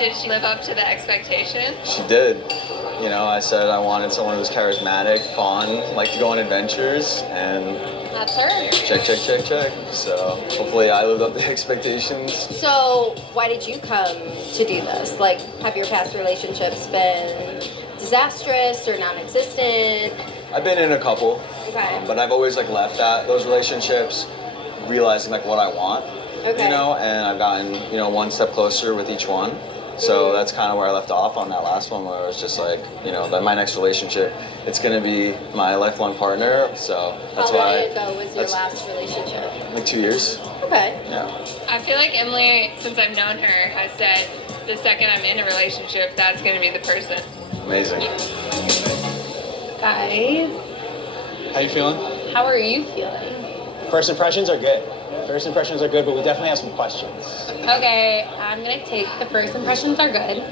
Did she live up to the expectation? She did. You know, I said I wanted someone who was charismatic, fun, liked to go on adventures, and That's her. check, check, check, check. So hopefully I lived up to expectations. So why did you come to do this? Like, have your past relationships been disastrous or non-existent? I've been in a couple, Okay. but I've always like left those relationships realizing like what I want, Okay. you know, and I've gotten, you know, one step closer with each one. So that's kind of where I left off on that last one, where it was just like, you know, that my next relationship, it's going to be my lifelong partner. So that's How long why. ago was your last relationship? Like 2 years. Okay. Yeah. I feel like Emily, since I've known her, has said the second I'm in a relationship, that's going to be the person. Amazing. Guys, How you feeling? how are you feeling? First impressions are good. First impressions are good, but we definitely have some questions. Okay, I'm gonna take the first impressions are good.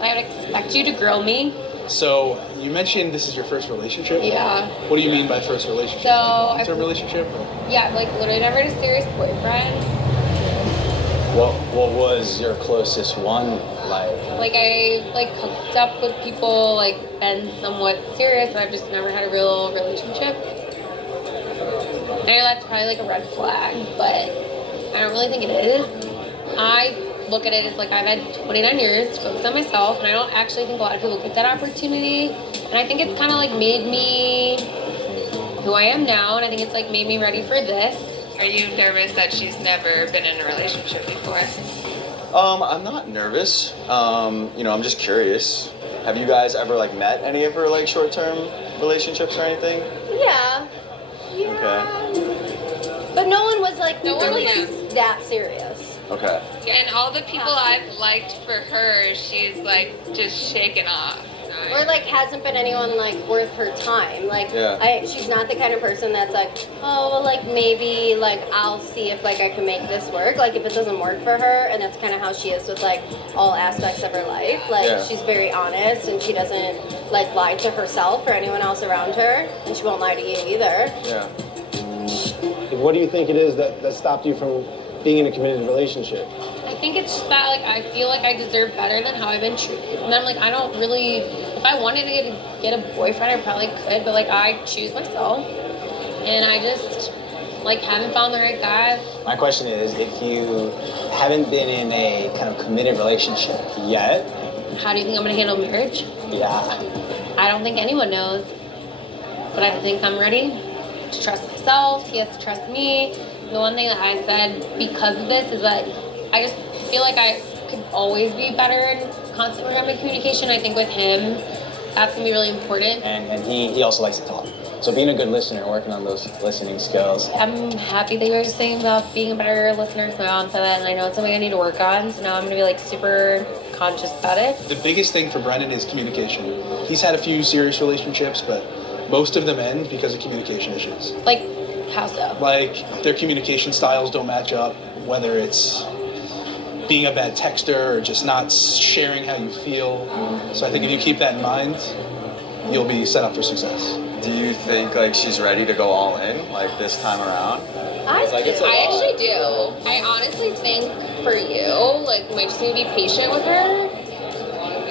I would expect you to grill me. So you mentioned this is your first relationship. Yeah. What do you mean by first relationship? So Long-term I've- relationship? Yeah, like literally never had a serious boyfriend. What was your closest one like? Like I hooked up with people, like been somewhat serious, but I've just never had a real relationship. I know that's probably like a red flag, but I don't really think it is. I look at it as like I've had 29 years to focus on myself, and I don't actually think a lot of people get that opportunity. And I think it's kind of like made me who I am now, and I think it's like made me ready for this. Are you nervous that she's never been in a relationship before? I'm not nervous. You know, I'm just curious. Have you guys ever like met any of her like short-term relationships or anything? Yeah. But no one was like really was. that serious. Okay. And all the people I've liked for her, she's like just shaken off. Or like hasn't been anyone like worth her time. Like Yeah. she's not the kind of person that's like, oh well, like maybe like I'll see if like I can make this work. Like if it doesn't work for her, and that's kind of how she is with like all aspects of her life. Like Yeah. she's very honest, and she doesn't like lie to herself or anyone else around her, and she won't lie to you either. Yeah. What do you think it is that stopped you from being in a committed relationship? I think it's just that like I feel like I deserve better than how I've been treated, and I'm like I don't really. If I wanted to get a boyfriend, I probably could, but like I choose myself, and I just like haven't found the right guy. My question is, if you haven't been in a kind of committed relationship yet, How do you think I'm gonna handle marriage? yeah, I don't think anyone knows, but I think I'm ready to trust myself. He has to trust me. The one thing that I said because of this is that I just feel like I could always be better in constant having communication. I think with him, that's gonna be really important. and he also likes to talk. So being a good listener, working on those listening skills. I'm happy that you were just saying about being a better listener. My mom said that, and I know it's something I need to work on. So now I'm gonna be like super conscious about it. The biggest thing for Brendan is communication. He's had a few serious relationships, but most of them end because of communication issues. Like, how so? Like their communication styles don't match up, whether it's being a bad texter or just not sharing how you feel. So I think if you keep that in mind, you'll be set up for success. Do you think like she's ready to go all in like this time around? I Like, it's a lot. actually do. I honestly think for you, like, you might just need to be patient with her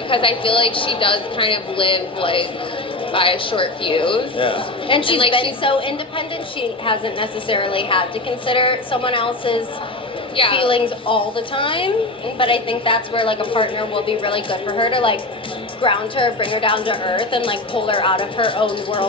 because I feel like she does kind of live like by a short fuse. Yeah. And she's been so independent, she hasn't necessarily had to consider someone else's feelings all the time. But I think that's where like a partner will be really good for her to like ground her, bring her down to earth, and like pull her out of her own world.